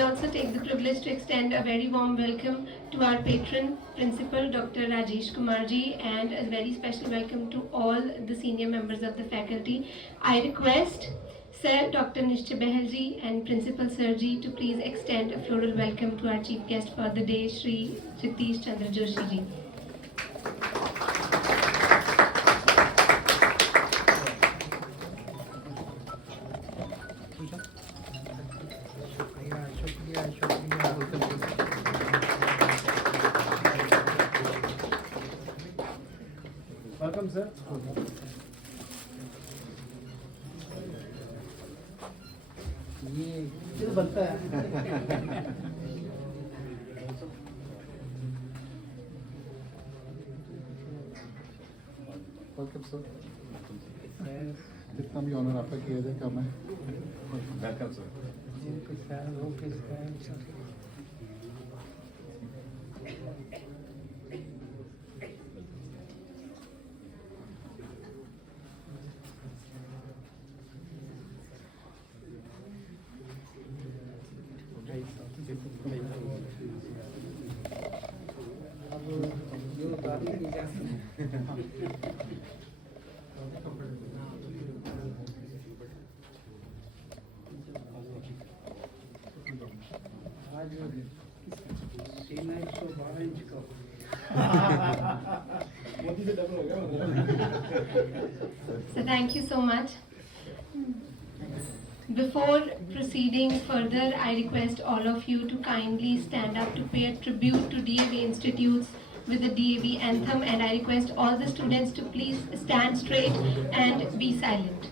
I also take the privilege to extend a very warm welcome to our patron, Principal Dr. Rajesh Kumarji, and a very special welcome to all the senior members of the faculty. I request Sir Dr. Nishchay Bahalji and Principal Sir Ji to please extend a floral welcome to our chief guest for the day, Shri Jagdish Chandra Joshi Ji. Welcome, sir. ये बनता है. Welcome, sir. जितना भी honour आपका किया जाए कम है. Welcome, sir. So thank you so much. Before proceeding further, I request all of you to kindly stand up to pay a tribute to DAV Institutes with the DAV anthem, and I request all the students to please stand straight and be silent.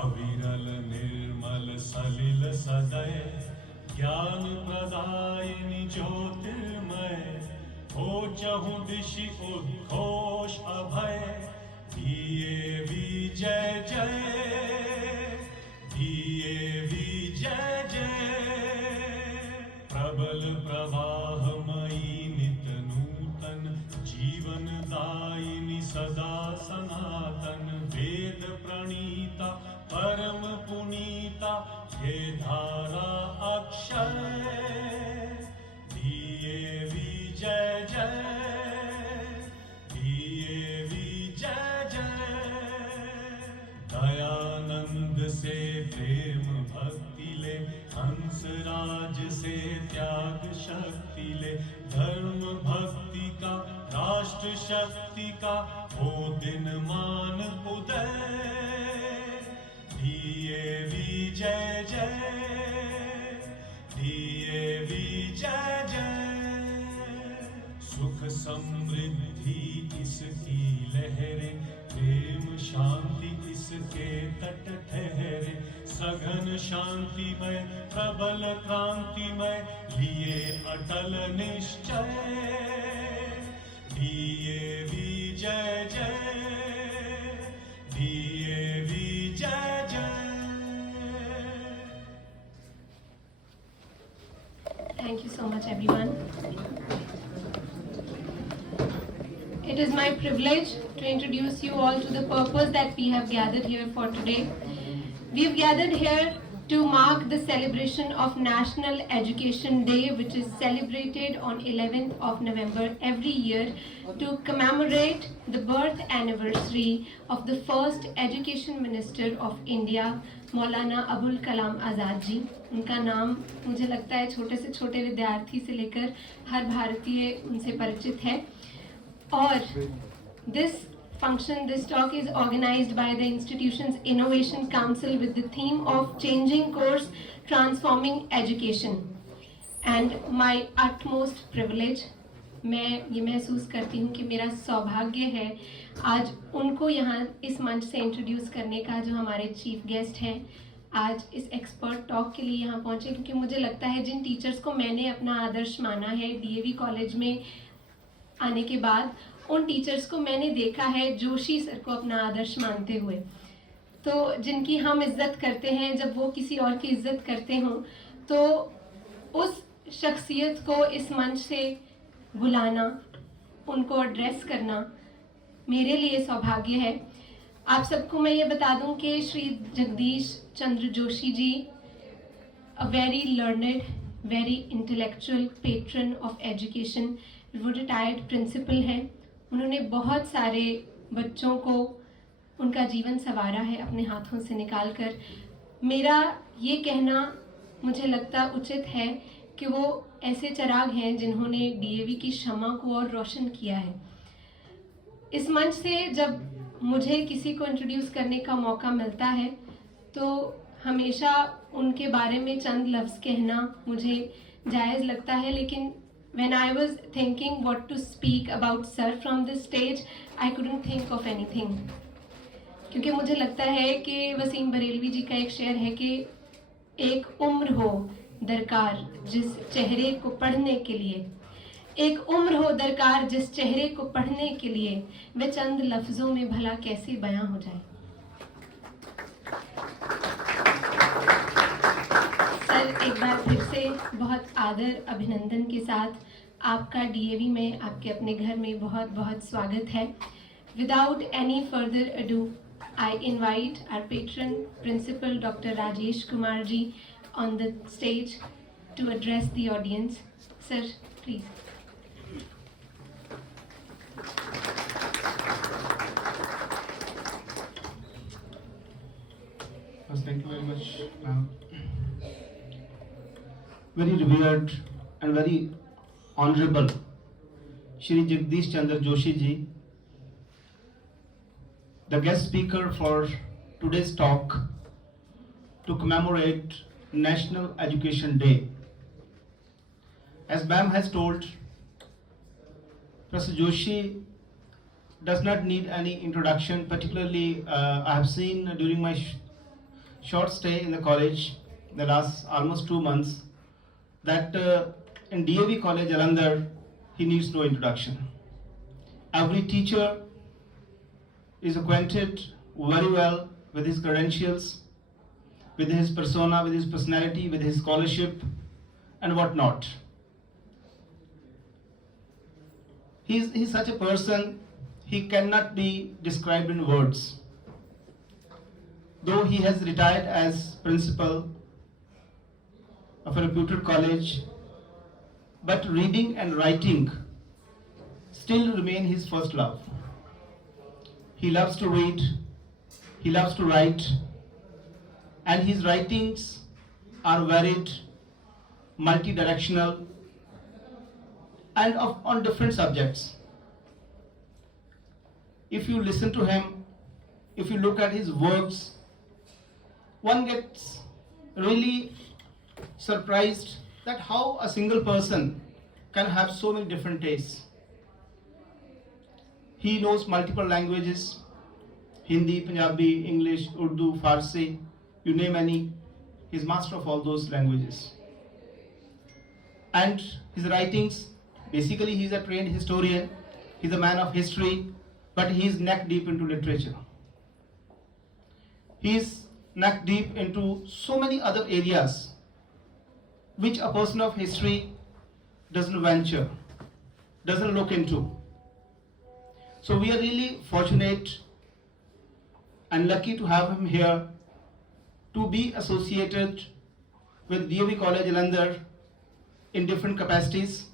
अविरल निर्मल सलिल सदय ज्ञान प्रदायिनी ज्योतिर्मय हो चहु दिशि उद्घोष अभय दिए विजय जय दिए विजय जय प्रबल प्रवाहमयी नित नूतन जीवन दायिनी सदा सनातन वेद प्रणीता परम पुनीता हे धारा अक्षय दिए विजय जय दिए विजय जय दयानंद से प्रेम भक्ति ले हंस राज से त्याग शक्ति ले धर्म भक्ति का राष्ट्र शक्ति का हो दिन मान उदय दिए विजय जय दिए विजय जय सुख समृद्धि इसकी लहरें प्रेम शांति इसके तट ठहरे सघन शांतिमय प्रबल क्रांतिमय लिए अटल निश्चय दिए विजय जय दिए विजय जय. Thank you so much, everyone. It is my privilege to introduce you all to the purpose that we have gathered here for today. We have gathered here to mark the celebration of National Education Day, which is celebrated on 11th of November every year to commemorate the birth anniversary of the first Education Minister of India, Maulana Abul Kalam Azad ji. उनका नाम मुझे लगता है छोटे से छोटे विद्यार्थी से लेकर हर भारतीय उनसे परिचित है. और this talk is organized by the institution's Innovation Council with the theme of Changing Course, Transforming Education. And my utmost privilege, मैं ये महसूस करती हूँ कि मेरा सौभाग्य है आज उनको यहाँ इस मंच से इंट्रोड्यूस करने का, जो हमारे चीफ गेस्ट हैं आज इस एक्सपर्ट टॉक के लिए यहाँ पहुँचे. क्योंकि मुझे लगता है जिन टीचर्स को मैंने अपना आदर्श माना है डीएवी कॉलेज में आने के बाद, उन टीचर्स को मैंने देखा है जोशी सर को अपना आदर्श मानते हुए. तो जिनकी हम इज्जत करते हैं, जब वो किसी और की इज्जत करते हों, तो उस शख्सियत को इस मंच से बुलाना उनको एड्रेस करना मेरे लिए सौभाग्य है। आप सबको मैं ये बता दूं कि Shri Jagdish Chandra Joshi ji a very learned, very intellectual patron of education, वो रिटायर्ड प्रिंसिपल हैं। उन्होंने बहुत सारे बच्चों को उनका जीवन संवारा है अपने हाथों से निकाल कर। मेरा ये कहना मुझे लगता उचित है कि वो ऐसे चिराग हैं जिन्होंने डीएवी की शमा को और रोशन किया है। इस मंच से जब मुझे किसी को इंट्रोड्यूस करने का मौका मिलता है तो हमेशा उनके बारे में चंद लफ्ज़ कहना मुझे जायज़ लगता है, लेकिन when I was thinking what to speak about sir from this stage, I couldn't think of anything. क्योंकि मुझे लगता है कि वसीम बरेलवी जी का एक शेर है कि एक उम्र हो दरकार जिस चेहरे को पढ़ने के लिए, एक उम्र हो दरकार जिस चेहरे को पढ़ने के लिए, वे चंद लफ्ज़ों में भला कैसे बयां हो जाए। सर, एक बार फिर से बहुत आदर अभिनंदन के साथ आपका डीएवी में, आपके अपने घर में बहुत बहुत स्वागत है। Without any further ado, I invite our patron principal Dr. Rajesh Kumar ji on the stage to address the audience. Sir, please. Thank you very much, ma'am. Very revered and very honorable Shri Jagdish Chandra Joshi ji, the guest speaker for today's talk to commemorate National Education Day. As ma'am has told, Professor Joshi does not need any introduction. Particularly, I have seen during my short stay in the college, the last almost 2 months, that in DAV College Jalandhar, he needs no introduction. Every teacher is acquainted very well with his credentials, with his persona, with his personality, with his scholarship and whatnot. He's such a person, he cannot be described in words. Though he has retired as principal of a reputed college, but reading and writing still remain his first love. He loves to read, he loves to write, and his writings are varied, multi-directional, and on different subjects. If you listen to him, if you look at his works, one gets really surprised that how a single person can have so many different tastes. He knows multiple languages: Hindi, Punjabi, English, Urdu, Farsi, you name any. He's master of all those languages. And his writings, basically he's a trained historian, he's a man of history, but he's neck deep into literature. He's neck deep into so many other areas which a person of history doesn't venture, doesn't look into. So we are really fortunate and lucky to have him here to be associated with DAV College Jalandhar in different capacities.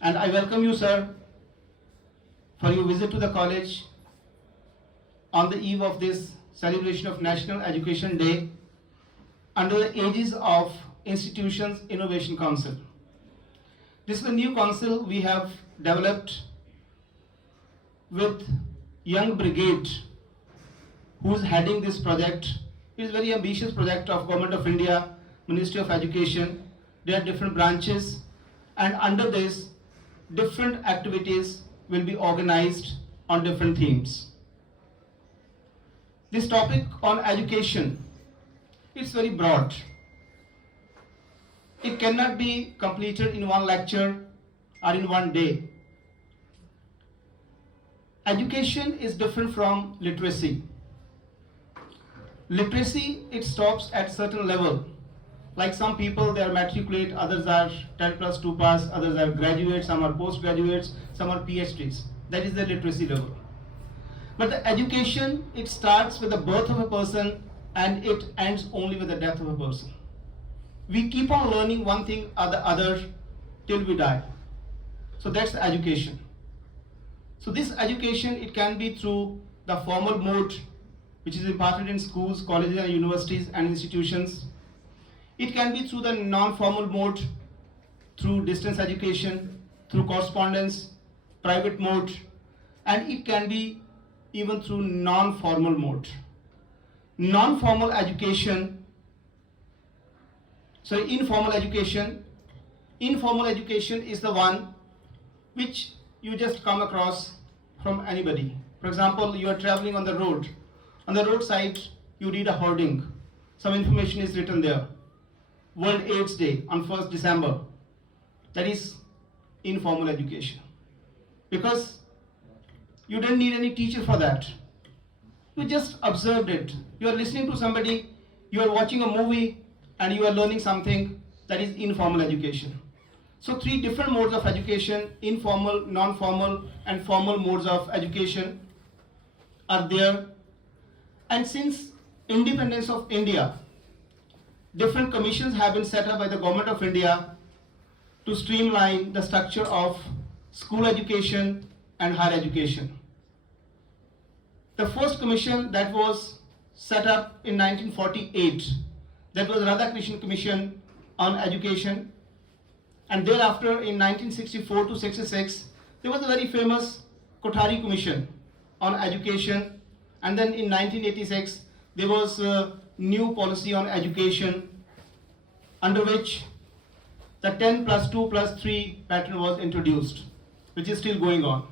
And I welcome you, sir, for your visit to the college on the eve of this celebration of National Education Day under the aegis of Institutions Innovation Council. This is a new council we have developed with Young Brigade, who is heading this project. It is a very ambitious project of Government of India, Ministry of Education. There are different branches, and under this, different activities will be organized on different themes. This topic on education, it's very broad. It cannot be completed in one lecture or in one day. Education is different from literacy. Literacy, it stops at certain level, Like some people, they are matriculate, others are 10+2 pass, others are graduates, some are postgraduates, some are PhDs. That is the literacy level. But the education, it starts with the birth of a person and it ends only with the death of a person. We keep on learning one thing or the other till we die. So that's the education. So this education, it can be through the formal mode, which is imparted in schools, colleges and universities and institutions. It can be through the non-formal mode, through distance education, through correspondence, private mode, and it can be even through non-formal mode. Non-formal education, informal education. Informal education is the one which you just come across from anybody. For example, you are traveling on the road. On the roadside, you read a hoarding. Some information is written there. World AIDS Day on 1st December. That is informal education. Because you didn't need any teacher for that. You just observed it. You are listening to somebody, you are watching a movie, and you are learning something. That is informal education. So 3 different modes of education, informal, non-formal and formal modes of education are there. And since independence of India, different commissions have been set up by the government of India to streamline the structure of school education and higher education. The first commission that was set up in 1948, that was Radhakrishnan Commission on Education. And thereafter in 1964 to 66, there was a very famous Kothari Commission on Education. And then in 1986, there was a new policy on education under which the 10+2+3 pattern was introduced, which is still going on.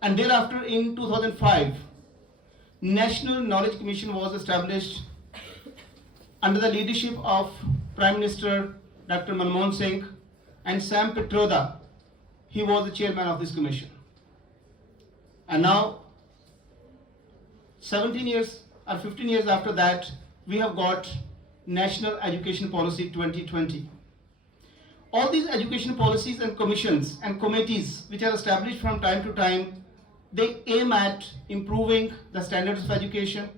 And thereafter in 2005, National Knowledge Commission was established under the leadership of Prime Minister Dr. Manmohan Singh and Sam Pitroda. He was the chairman of this commission. And now, 17 years or 15 years after that, we have got National Education Policy 2020. All these education policies and commissions and committees which are established from time to time, they aim at improving the standards of education,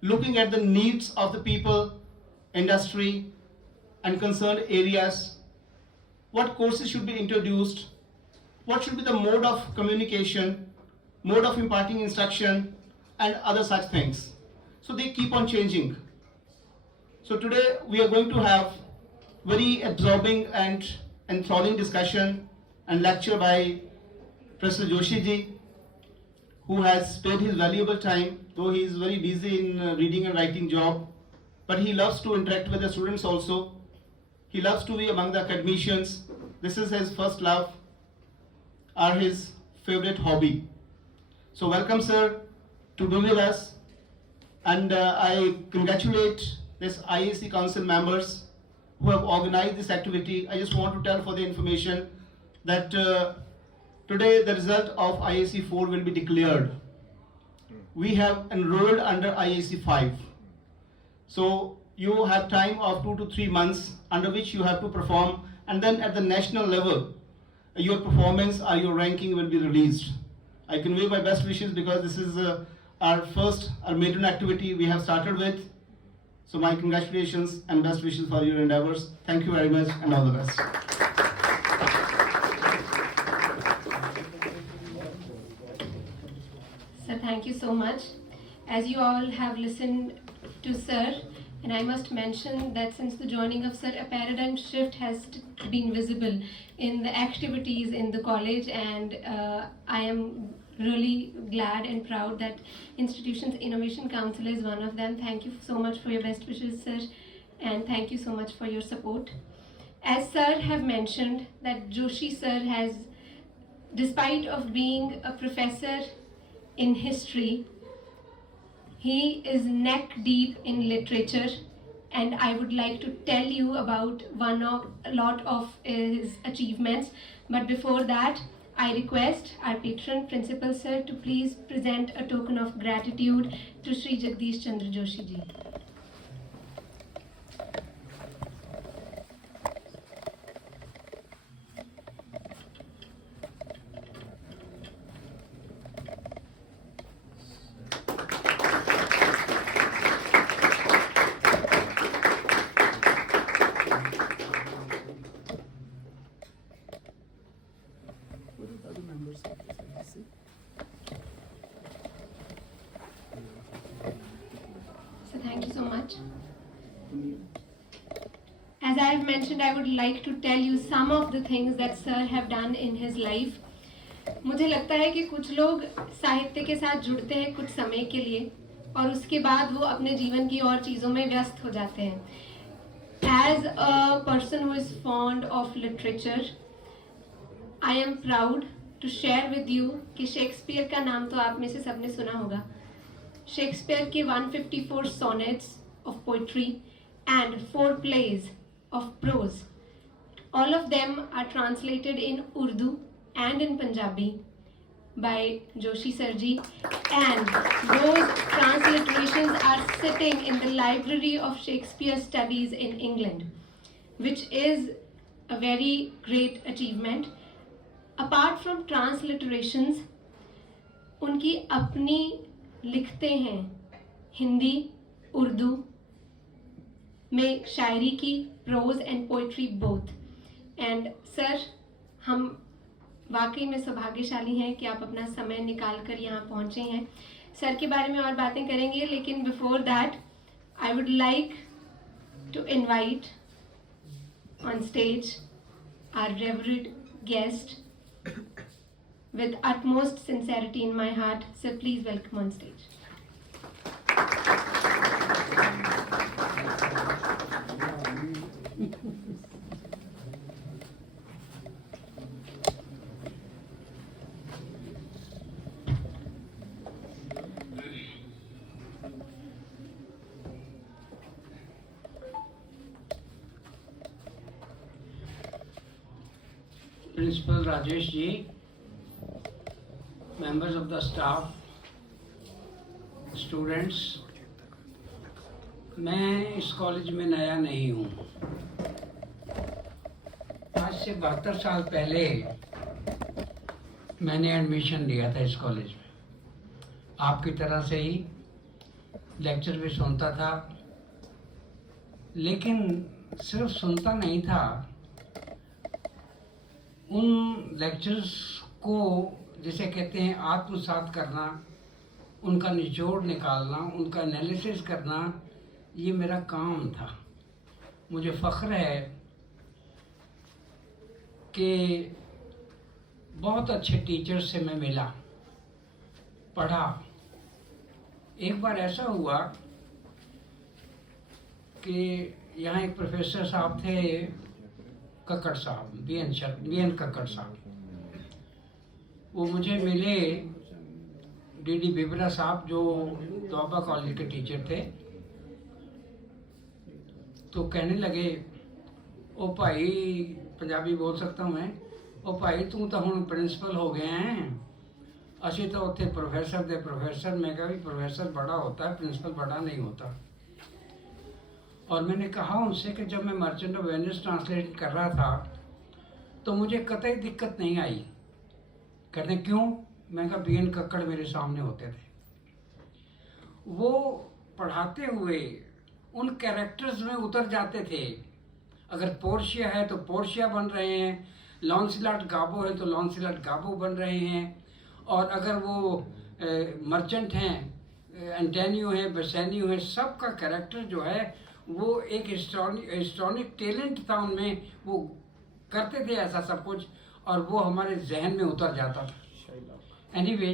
looking at the needs of the people, industry, and concerned areas, what courses should be introduced, what should be the mode of communication, mode of imparting instruction, and other such things. So they keep on changing. So today we are going to have very absorbing and enthralling discussion and lecture by Professor Joshi ji, who has spared his valuable time, though he is very busy in reading and writing job, but he loves to interact with the students also. He loves to be among the academicians. This is his first love or his favorite hobby. So welcome, sir, to be with us. And I congratulate this IAC Council members who have organized this activity. I just want to tell for the information that today the result of IAC 4 will be declared. We have enrolled under IAC 5. So you have time of 2 to 3 months under which you have to perform, and then at the national level, your performance or your ranking will be released. I convey my best wishes because this is our maiden activity we have started with. So my congratulations and best wishes for your endeavors. Thank you very much and all the best. Sir, thank you so much. As you all have listened to Sir, and I must mention that since the joining of Sir, a paradigm shift has been visible in the activities in the college, and I am really glad and proud that Institutions Innovation Council is one of them. Thank you so much for your best wishes, Sir, and thank you so much for your support. As Sir have mentioned, that Joshi Sir has, despite of being a professor in history, he is neck deep in literature, and I would like to tell you about a lot of his achievements. But before that, I request our patron principal sir to please present a token of gratitude to Sri Jagdish Chandra Joshi ji. Other members of the SNDC. So thank you so much. As I have mentioned, I would like to tell you some of the things that sir have done in his life. मुझे लगता है कि कुछ लोग साहित्य के साथ जुड़ते हैं कुछ समय के लिए और उसके बाद वो अपने जीवन की और चीज़ों में व्यस्त हो जाते हैं. As a person who is fond of literature, I am proud to share with you कि शेक्सपियर का नाम तो आप में से सबने सुना होगा. शेक्सपियर के 154 sonnets of poetry and 4 plays of prose. All of them are translated in Urdu and in Punjabi by Joshi Sarji, and those transliterations are sitting in the Library of Shakespeare Studies in England, which is a very great achievement. Apart from transliterations, उनकी अपनी लिखते हैं हिंदी उर्दू में शायरी की, prose and poetry both. And sir, हम वाकई में सौभाग्यशाली हैं कि आप अपना समय निकाल कर यहाँ पहुँचे हैं. सर के बारे में और बातें करेंगे, लेकिन before that I would like to invite on stage our reverend guest with utmost sincerity in my heart. Sir, please welcome on stage. Principal Rajesh ji, members of the staff, students, मैं इस college में नया नहीं हूँ. आज से 72 साल पहले मैंने एडमिशन लिया था इस कॉलेज में. आपकी तरह से ही लेक्चर भी सुनता था, लेकिन सिर्फ सुनता नहीं था. उन लेक्चर्स को जिसे कहते हैं आत्मसात करना, उनका निचोड़ निकालना, उनका एनालिसिस करना, ये मेरा काम था. मुझे फ़ख्र है कि बहुत अच्छे टीचर से मैं मिला, पढ़ा. एक बार ऐसा हुआ कि यहाँ एक प्रोफेसर साहब थे, कक्कड़ साहब, बी.एन. कक्कड़ साहब. वो मुझे मिले, डी.डी. बिबरा साहब जो दोआबा कॉलेज के टीचर थे. तो कहने लगे, ओ भाई, पंजाबी बोल सकता हूँ मैं, ओ भाई तू तो हुण प्रिंसिपल हो गए हैं, असी तो उत्थे प्रोफेसर दे प्रोफेसर. मैं कहा भी प्रोफेसर बड़ा होता है, प्रिंसिपल बड़ा नहीं होता. और मैंने कहा उनसे कि जब मैं मर्चेंट ऑफ वेनिस ट्रांसलेट कर रहा था तो मुझे कतई दिक्कत नहीं आई. कहते क्यों? मैं कहा बी.एन. कक्कड़ मेरे सामने होते थे. वो पढ़ाते हुए उन कैरेक्टर्स में उतर जाते थे. अगर पोर्शिया है तो पोर्शिया बन रहे हैं, लॉन्सिलॉट गाबो है तो लॉन्सिलॉट गाबो बन रहे हैं, और अगर वो मर्चेंट हैं, एंटेनियो है, बेसेनियो है, सबका कैरेक्टर जो है वो एक हिस्टोरिक टैलेंट था उनमें. वो करते थे ऐसा सब कुछ, और वो हमारे जहन में उतर जाता था. एनीवे,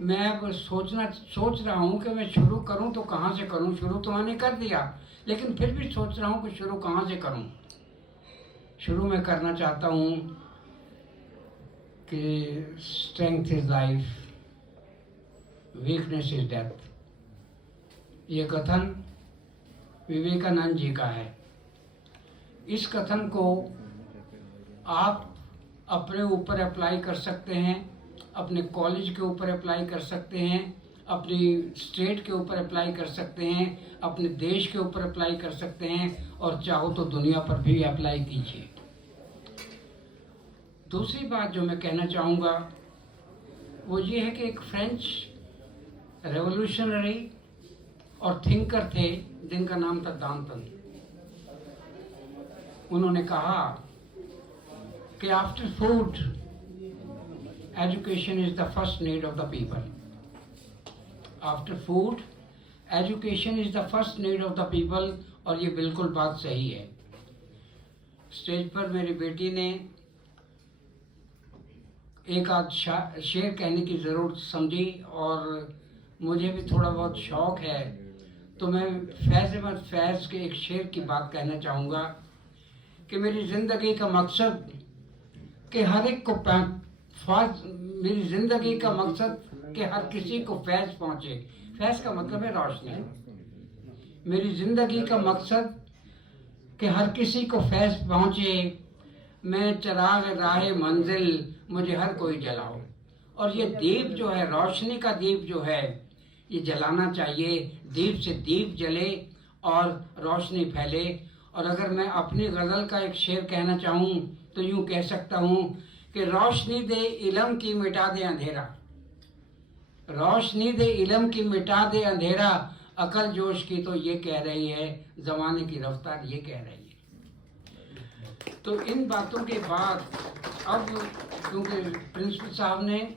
मैं अब सोच रहा हूँ कि मैं शुरू करूँ तो कहाँ से करूँ. शुरू तो मैंने कर दिया, लेकिन फिर भी सोच रहा हूँ कि शुरू कहाँ से करूँ. शुरू में करना चाहता हूँ कि strength is life, weakness is death. ये कथन विवेकानंद जी का है. इस कथन को आप अपने ऊपर अप्लाई कर सकते हैं, अपने कॉलेज के ऊपर अप्लाई कर सकते हैं, अपनी स्टेट के ऊपर अप्लाई कर सकते हैं, अपने देश के ऊपर अप्लाई कर सकते हैं, और चाहो तो दुनिया पर भी अप्लाई कीजिए. दूसरी बात जो मैं कहना चाहूँगा वो ये है कि एक फ्रेंच रेवोल्यूशनरी और थिंकर थे जिनका नाम था दांतन. उन्होंने कहा कि after food education is the first need of the people. After food, education is the first need of the people, और ये बिल्कुल बात सही है. स्टेज पर मेरी बेटी ने एक आध शेर कहने की ज़रूरत समझी और मुझे भी थोड़ा बहुत शौक़ है, तो मैं फैज़ अहमद फैज़ के एक शेर की बात कहना चाहूँगा कि मेरी ज़िंदगी का मकसद कि हर एक को मेरी ज़िंदगी का मकसद कि हर किसी को फैज़ पहुँचे. फैज़ का मतलब है रोशनी. मेरी ज़िंदगी का मकसद कि हर किसी को फैज़ पहुँचे. मैं चिराग राहे मंजिल, मुझे हर कोई जलाओ. और ये दीप जो है, रोशनी का दीप जो है, ये जलाना चाहिए. दीप से दीप जले और रोशनी फैले. और अगर मैं अपनी गज़ल का एक शेर कहना चाहूँ तो यूँ कह सकता हूँ कि रोशनी दे इल्म की मिटा दे अंधेरा. रोशनी दे इल्म की मिटा दे अंधेरा. अकल जोश की तो ये कह रही है, ज़माने की रफ्तार ये कह रही है. तो इन बातों के बाद अब क्योंकि प्रिंसिपल साहब ने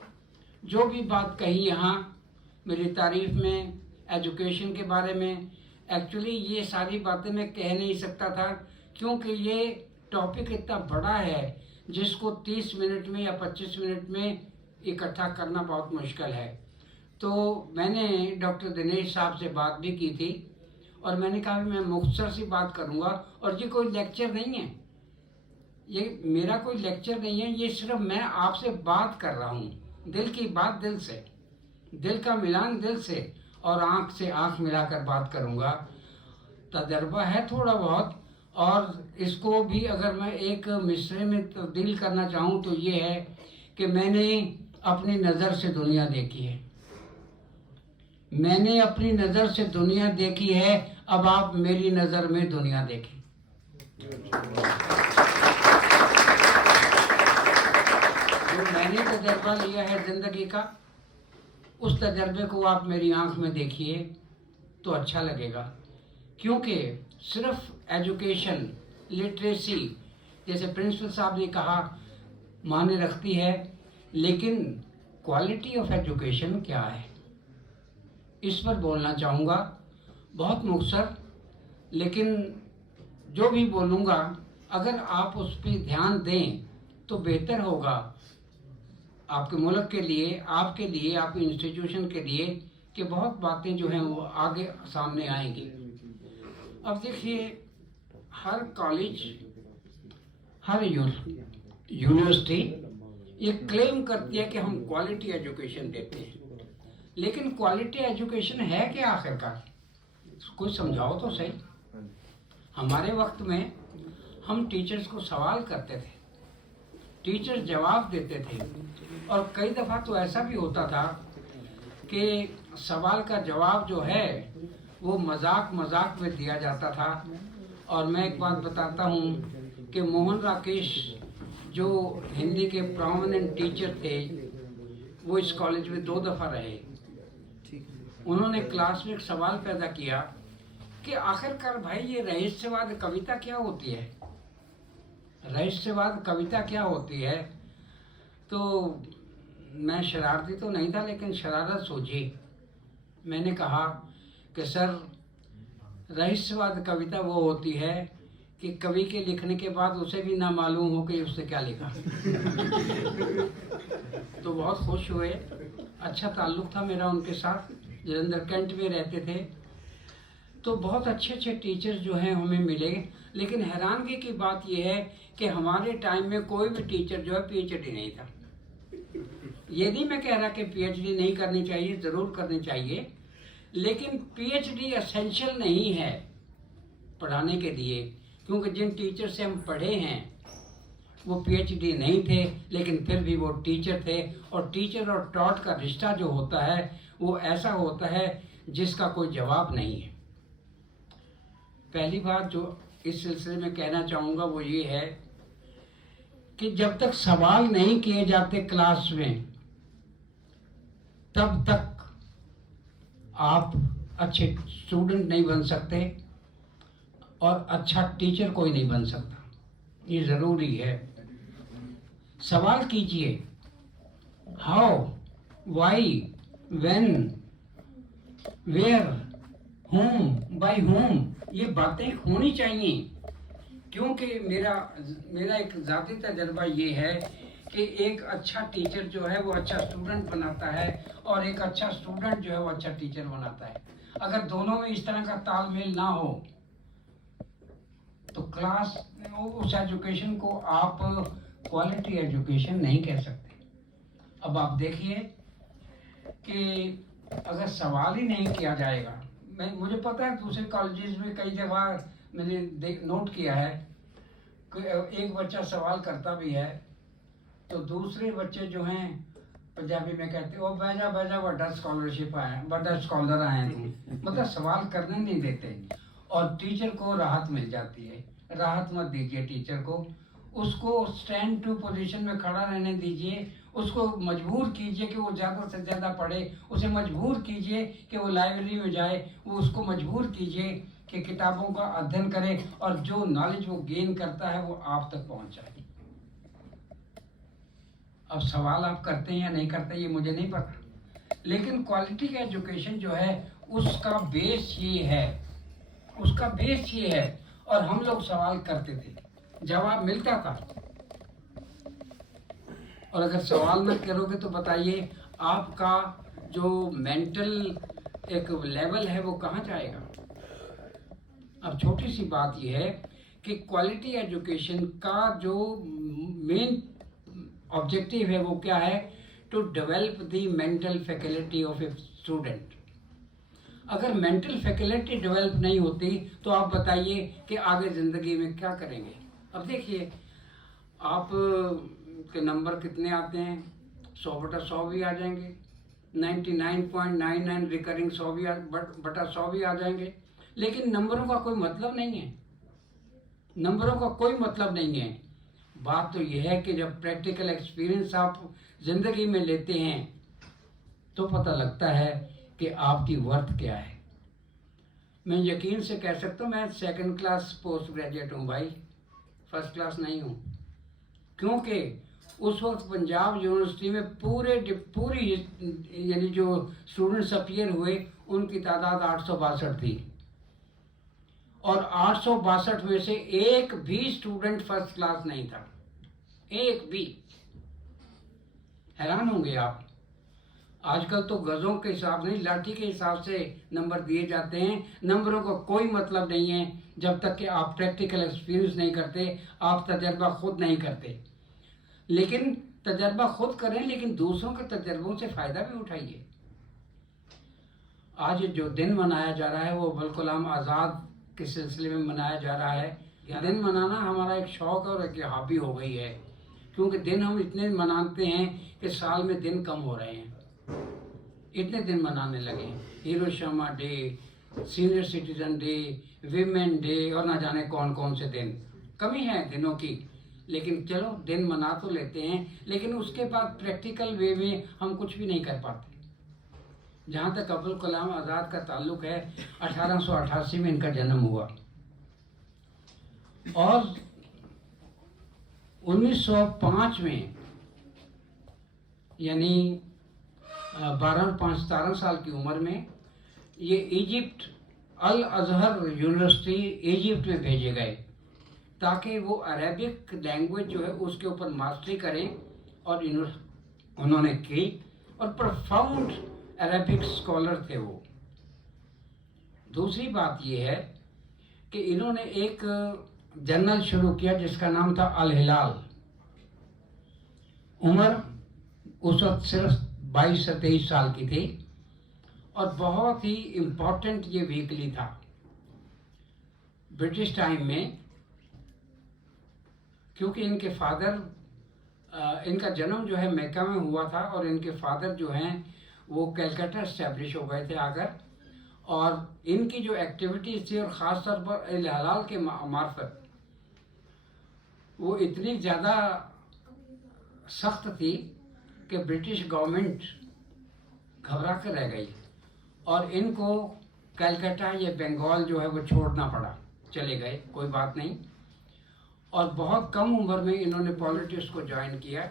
जो भी बात कही यहाँ मेरी तारीफ में, एजुकेशन के बारे में, एक्चुअली ये सारी बातें मैं कह नहीं सकता था क्योंकि ये टॉपिक इतना बड़ा है जिसको 30 मिनट में या 25 मिनट में इकट्ठा करना बहुत मुश्किल है. तो मैंने डॉक्टर दिनेश साहब से बात भी की थी और मैंने कहा मैं मुख्तसर सी बात करूँगा. और ये कोई लेक्चर नहीं है, ये मेरा कोई लेक्चर नहीं है, ये सिर्फ मैं आपसे बात कर रहा हूँ. दिल की बात दिल से, दिल का मिलान दिल से, और आँख से आँख मिलाकर बात करूँगा. तजर्बा है थोड़ा बहुत, और इसको भी अगर मैं एक मिसरे में तब्दील करना चाहूँ तो ये है कि मैंने अपनी नज़र से दुनिया देखी है. मैंने अपनी नज़र से दुनिया देखी है, अब आप मेरी नज़र में दुनिया देखें. जो मैंने तजर्बा लिया है ज़िंदगी का, उस तजर्बे को आप मेरी आंख में देखिए तो अच्छा लगेगा. क्योंकि सिर्फ एजुकेशन, लिटरेसी, जैसे प्रिंसिपल साहब ने कहा, माने रखती है, लेकिन क्वालिटी ऑफ एजुकेशन क्या है, इस पर बोलना चाहूँगा. बहुत मुख्तसर, लेकिन जो भी बोलूँगा अगर आप उस पर ध्यान दें तो बेहतर होगा आपके मुल्क के लिए, आपके लिए, आपके इंस्टीट्यूशन के लिए, कि बहुत बातें जो हैं वो आगे सामने आएंगी. अब देखिए, हर कॉलेज, हर यूनिवर्सिटी ये क्लेम करती है कि हम क्वालिटी एजुकेशन देते हैं, लेकिन क्वालिटी एजुकेशन है क्या आखिरकार? कुछ समझाओ तो सही. हमारे वक्त में हम टीचर्स को सवाल करते थे, टीचर्स जवाब देते थे, और कई दफ़ा तो ऐसा भी होता था कि सवाल का जवाब जो है वो मजाक में दिया जाता था. और मैं एक बात बताता हूँ कि मोहन राकेश जो हिंदी के प्रोमिनेंट टीचर थे, वो इस कॉलेज में 2 दफ़ा रहे. उन्होंने क्लास में एक सवाल पैदा किया कि आखिरकार भाई ये रहस्यवाद कविता क्या होती है, रहस्यवाद कविता क्या होती है. तो मैं शरारती तो नहीं था, लेकिन शरारत सोची. मैंने कहा कि सर, रहस्यवाद कविता वो होती है कि कवि के लिखने के बाद उसे भी ना मालूम हो कि उसने क्या लिखा. तो बहुत खुश हुए. अच्छा ताल्लुक़ था मेरा उनके साथ, जलंधर कैंट में रहते थे. तो बहुत अच्छे अच्छे टीचर्स जो हैं हमें मिले. लेकिन हैरानगी की बात यह है कि हमारे टाइम में कोई भी टीचर जो है PhD नहीं था. ये नहीं मैं कह रहा कि PhD नहीं करनी चाहिए, ज़रूर करनी चाहिए, लेकिन PhD एसेंशियल नहीं है पढ़ाने के लिए. क्योंकि जिन टीचर से हम पढ़े हैं वो PhD नहीं थे, लेकिन फिर भी वो टीचर थे. और टीचर और टॉट का रिश्ता जो होता है वो ऐसा होता है जिसका कोई जवाब नहीं है. पहली बात जो इस सिलसिले में कहना चाहूँगा वो ये है कि जब तक सवाल नहीं किए जाते क्लास में, तब तक आप अच्छे स्टूडेंट नहीं बन सकते और अच्छा टीचर कोई नहीं बन सकता. ये ज़रूरी है. सवाल कीजिए, how, why, when, where, whom, by whom, ये बातें होनी चाहिए। क्योंकि मेरा एक ज़ाती तजर्बा ये है कि एक अच्छा टीचर जो है वो अच्छा स्टूडेंट बनाता है और एक अच्छा स्टूडेंट जो है वो अच्छा टीचर बनाता है। अगर दोनों में इस तरह का तालमेल ना हो तो क्लास उस एजुकेशन को आप क्वालिटी एजुकेशन नहीं कह सकते। अब आप देखिए कि अगर सवाल ही नहीं किया जाएगा, मुझे पता है दूसरे कॉलेजेस में कई जगह मैंने नोट किया है कि एक बच्चा सवाल करता भी है तो दूसरे बच्चे जो हैं पंजाबी में कहते हैं वो बैजा बैजा बड़ा स्कॉलरशिप आया, बड़ा स्कॉलर आए तुम, मतलब सवाल करने नहीं देते। और टीचर को राहत मिल जाती है। राहत मत दीजिए टीचर को, उसको स्टैंड टू पोजीशन में खड़ा रहने दीजिए, उसको मजबूर कीजिए कि वो ज़्यादा से ज़्यादा पढ़े, उसे मजबूर कीजिए कि वो लाइब्रेरी में जाए, वो उसको मजबूर कीजिए कि किताबों का अध्ययन करे और जो नॉलेज वो गेन करता है वो आप तक पहुंचाए। अब सवाल आप करते हैं या नहीं करते ये मुझे नहीं पता, लेकिन क्वालिटी का एजुकेशन जो है उसका बेस ये है, उसका बेस ये है। और हम लोग सवाल करते थे, जवाब मिलता था। और अगर सवाल न करोगे तो बताइए आपका जो मेंटल एक लेवल है वो कहाँ जाएगा। अब छोटी सी बात यह है कि क्वालिटी एजुकेशन का जो मेन ऑब्जेक्टिव है वो क्या है, to develop the mental faculty of a student. अगर मेंटल फैकल्टी डेवलप नहीं होती तो आप बताइए कि आगे ज़िंदगी में क्या करेंगे। अब देखिए आप के नंबर कितने आते हैं, 100/100 भी आ जाएंगे, 99.99 रिकरिंग 100 भी बटा 100 भी आ जाएंगे, लेकिन नंबरों का कोई मतलब नहीं है। नंबरों का कोई मतलब नहीं है। बात तो यह है कि जब प्रैक्टिकल एक्सपीरियंस आप ज़िंदगी में लेते हैं तो पता लगता है कि आपकी वर्थ क्या है। मैं यकीन से कह सकता हूँ मैं 2nd क्लास पोस्ट ग्रेजुएट हूँ भाई, 1st क्लास नहीं हूँ। क्योंकि उस वक्त पंजाब यूनिवर्सिटी में पूरी यानी जो स्टूडेंट्स अपीयर हुए उनकी तादाद 862 थी और 862 में से एक भी स्टूडेंट 1st क्लास नहीं था, एक भी। हैरान होंगे आप। आजकल तो गज़ों के हिसाब नहीं, लाठी के हिसाब से नंबर दिए जाते हैं। नंबरों का कोई मतलब नहीं है जब तक कि आप प्रैक्टिकल एक्सपीरियंस नहीं करते, आप तजर्बा खुद नहीं करते। लेकिन तजर्बा खुद करें, लेकिन दूसरों के तजर्बों से फ़ायदा भी उठाइए। आज जो दिन मनाया जा रहा है वो अबुल कलाम आज़ाद के सिलसिले में मनाया जा रहा है। दिन मनाना हमारा एक शौक़ और एक हॉबी हो गई है, क्योंकि दिन हम इतने मनाते हैं कि साल में दिन कम हो रहे हैं, इतने दिन मनाने लगे। Hiroshima day, senior citizen day, women day और ना जाने कौन कौन से दिन। कमी है दिनों की, लेकिन चलो दिन मना तो लेते हैं, लेकिन उसके बाद प्रैक्टिकल वे में हम कुछ भी नहीं कर पाते। जहाँ तक अबुल कलाम आज़ाद का ताल्लुक़ है, 1888 में इनका जन्म हुआ और 1905 में यानी 12-5-17 साल की उम्र में ये इजिप्ट अल अज़हर यूनिवर्सिटी इजिप्ट में भेजे गए ताकि वो अरेबिक लैंग्वेज जो है उसके ऊपर मास्टरी करें, और उन्होंने की और प्रोफाउंड अरेबिक स्कॉलर थे वो। दूसरी बात ये है कि इन्होंने एक जर्नल शुरू किया जिसका नाम था अल हिलाल। उम्र उस वक्त सिर्फ 22 से 23 साल की थी और बहुत ही इम्पोर्टेंट ये वीकली था ब्रिटिश टाइम में, क्योंकि इनके फादर, इनका जन्म जो है मक्का में हुआ था और इनके फादर जो हैं वो कलकत्ता इस्टेब्लिश हो गए थे आकर, और इनकी जो एक्टिविटीज़ थी और ख़ास तौर पर अल हिलाल के मार्फत वो इतनी ज़्यादा सख्त थी कि ब्रिटिश गवर्नमेंट घबरा कर रह गई और इनको कलकत्ता या बंगाल जो है वो छोड़ना पड़ा, चले गए, कोई बात नहीं। और बहुत कम उम्र में इन्होंने पॉलिटिक्स को ज्वाइन किया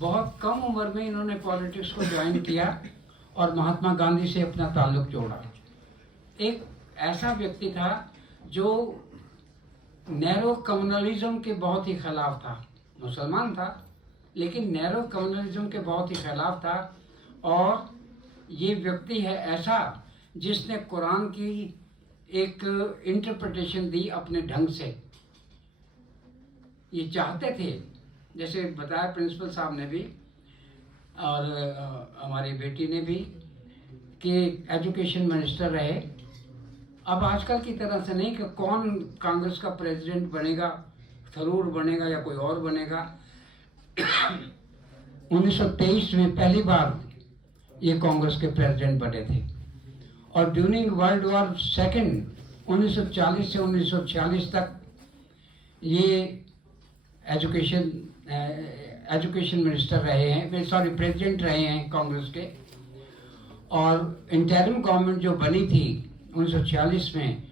बहुत कम उम्र में इन्होंने पॉलिटिक्स को ज्वाइन किया और महात्मा गांधी से अपना ताल्लुक जोड़ा। एक ऐसा व्यक्ति था जो नैरो कम्युनलिज्म के बहुत ही खिलाफ था। मुसलमान था लेकिन नैरो कम्युनलिज्म के बहुत ही खिलाफ था। और ये व्यक्ति है ऐसा जिसने कुरान की एक इंटरप्रिटेशन दी अपने ढंग से। ये चाहते थे, जैसे बताया प्रिंसिपल साहब ने भी और हमारी बेटी ने भी, कि एजुकेशन मिनिस्टर रहे। अब आजकल की तरह से नहीं कि कौन कांग्रेस का प्रेसिडेंट बनेगा, थरूर बनेगा या कोई और बनेगा। 1923 में पहली बार ये कांग्रेस के प्रेसिडेंट बने थे और ड्यूरिंग वर्ल्ड वॉर सेकेंड 1940 से 1946 तक ये एजुकेशन मिनिस्टर रहे हैं, सॉरी प्रेसिडेंट रहे हैं कांग्रेस के। और इंटरिम गवर्नमेंट जो बनी थी 1946 में,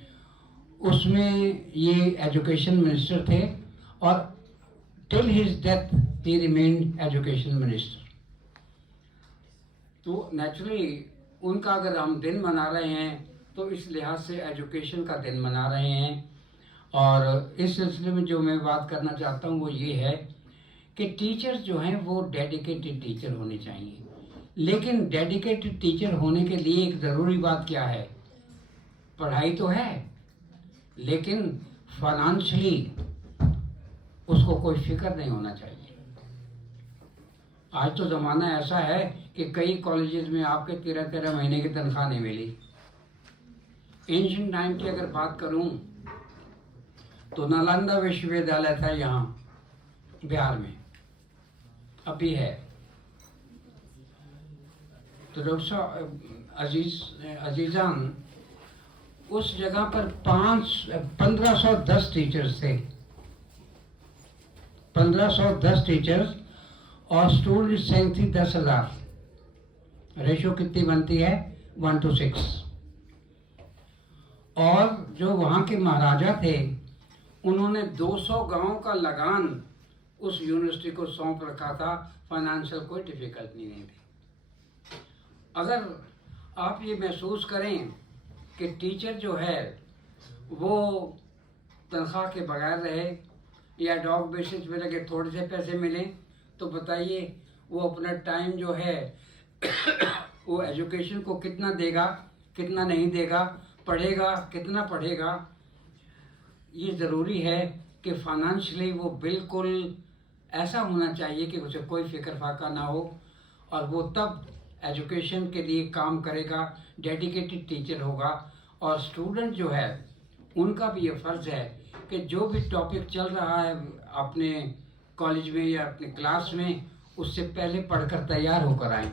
उसमें ये एजुकेशन मिनिस्टर थे और टिल हिज डेथ ही रिमेन्ड एजुकेशन मिनिस्टर। तो नेचुरली उनका अगर हम दिन मना रहे हैं तो इस लिहाज से एजुकेशन का दिन मना रहे हैं। और इस सिलसिले में जो मैं बात करना चाहता हूँ वो ये है कि टीचर्स जो हैं वो डेडिकेटेड टीचर होने चाहिए। लेकिन डेडिकेटेड टीचर होने के लिए एक ज़रूरी बात क्या है? पढ़ाई तो है लेकिन फाइनेंशियली उसको कोई फिक्र नहीं होना चाहिए। आज तो ज़माना ऐसा है कि कई कॉलेजेस में आपके 13-13 महीने की तनख्वाह नहीं मिली। एंशिएंट टाइम की अगर बात करूं तो नालंदा विश्वविद्यालय था यहाँ बिहार में, अभी है। तो डॉक्टर साहब अजीजान, उस जगह पर 1510 टीचर्स थे, 1510 टीचर्स और स्टूडेंट संख्या थी 10,000। रेशो कितनी बनती है? 1:6। और जो वहाँ के महाराजा थे उन्होंने 200 गांव का लगान उस यूनिवर्सिटी को सौंप रखा था। फाइनेंशियल कोई डिफिकल्टी नहीं थी। अगर आप ये महसूस करें कि टीचर जो है वो तनख्वाह के बगैर रहे या डॉग बेसिस पे लगे थोड़े से पैसे मिले, तो बताइए वो अपना टाइम जो है वो एजुकेशन को कितना देगा, कितना नहीं देगा, पढ़ेगा कितना पढ़ेगा। ये ज़रूरी है कि फाइनेंशियली वो बिल्कुल ऐसा होना चाहिए कि उसे कोई फिक्र फाका ना हो और वो तब एजुकेशन के लिए काम करेगा, डेडिकेटेड टीचर होगा। और स्टूडेंट जो है उनका भी ये फ़र्ज़ है कि जो भी टॉपिक चल रहा है अपने कॉलेज में या अपने क्लास में, उससे पहले पढ़कर तैयार होकर आएँ।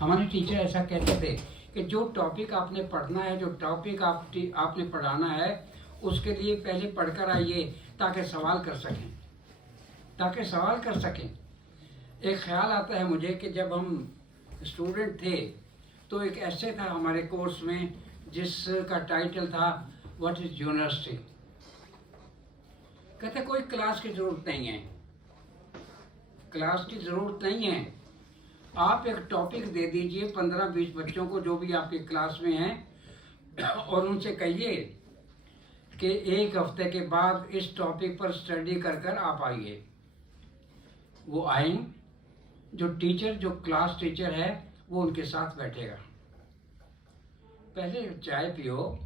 हमारे टीचर ऐसा कहते थे कि जो टॉपिक आपने पढ़ना है, जो टॉपिक आपने पढ़ाना है, उसके लिए पहले पढ़कर आइए ताकि सवाल कर सकें। एक ख्याल आता है मुझे कि जब हम स्टूडेंट थे तो एक ऐसे था हमारे कोर्स में जिसका टाइटल था व्हाट इज़ यूनिवर्सिटी। कहते कोई क्लास की ज़रूरत नहीं है, क्लास की ज़रूरत नहीं है। आप एक टॉपिक दे दीजिए 15-20 बच्चों को जो भी आपकी क्लास में हैं और उनसे कहिए कि एक हफ्ते के बाद इस टॉपिक पर स्टडी कर आप आइए। वो आए, जो टीचर जो क्लास टीचर है वो उनके साथ बैठेगा। पहले चाय पियो,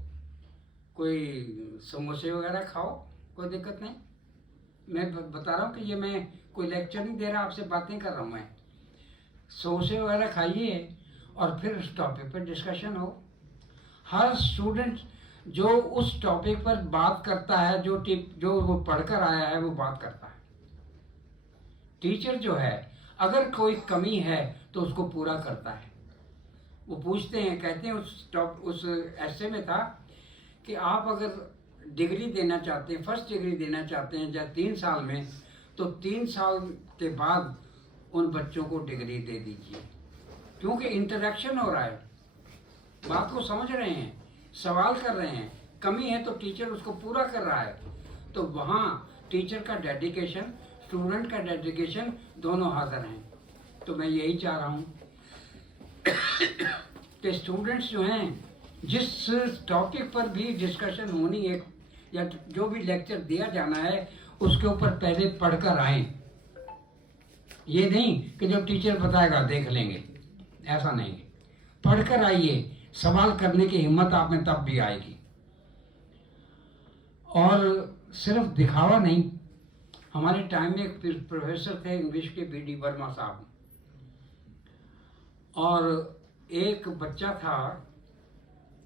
कोई समोसे वगैरह खाओ, कोई दिक्कत नहीं। मैं बता रहा हूँ कि ये मैं कोई लेक्चर नहीं दे रहा, आपसे बातें कर रहा हूँ मैं। समोसे वगैरह खाइए और फिर उस टॉपिक पर डिस्कशन हो। हर स्टूडेंट जो उस टॉपिक पर बात करता है, जो वो पढ़कर आया है वो बात करता है। टीचर जो है अगर कोई कमी है तो उसको पूरा करता है। वो पूछते हैं, कहते हैं उस ऐसे में था कि आप अगर डिग्री देना चाहते हैं, फर्स्ट डिग्री देना चाहते हैं या 3 साल में, तो 3 साल के बाद उन बच्चों को डिग्री दे दीजिए, क्योंकि इंटरेक्शन हो रहा है, बात को समझ रहे हैं, सवाल कर रहे हैं। कमी है तो टीचर उसको पूरा कर रहा है। तो वहाँ टीचर का डेडिकेशन, स्टूडेंट का डेडिकेशन दोनों हाजिर हैं। तो मैं यही चाह रहा हूँ कि स्टूडेंट्स जो हैं जिस टॉपिक पर भी डिस्कशन होनी है या जो भी लेक्चर दिया जाना है उसके ऊपर पहले पढ़कर आएं। ये नहीं कि जो टीचर बताएगा देख लेंगे, ऐसा नहीं। पढ़कर आइए, सवाल करने की हिम्मत आप में तब भी आएगी। और सिर्फ दिखावा नहीं। हमारे टाइम में एक प्रोफेसर थे इंग्लिश के बीडी वर्मा साहब, और एक बच्चा था,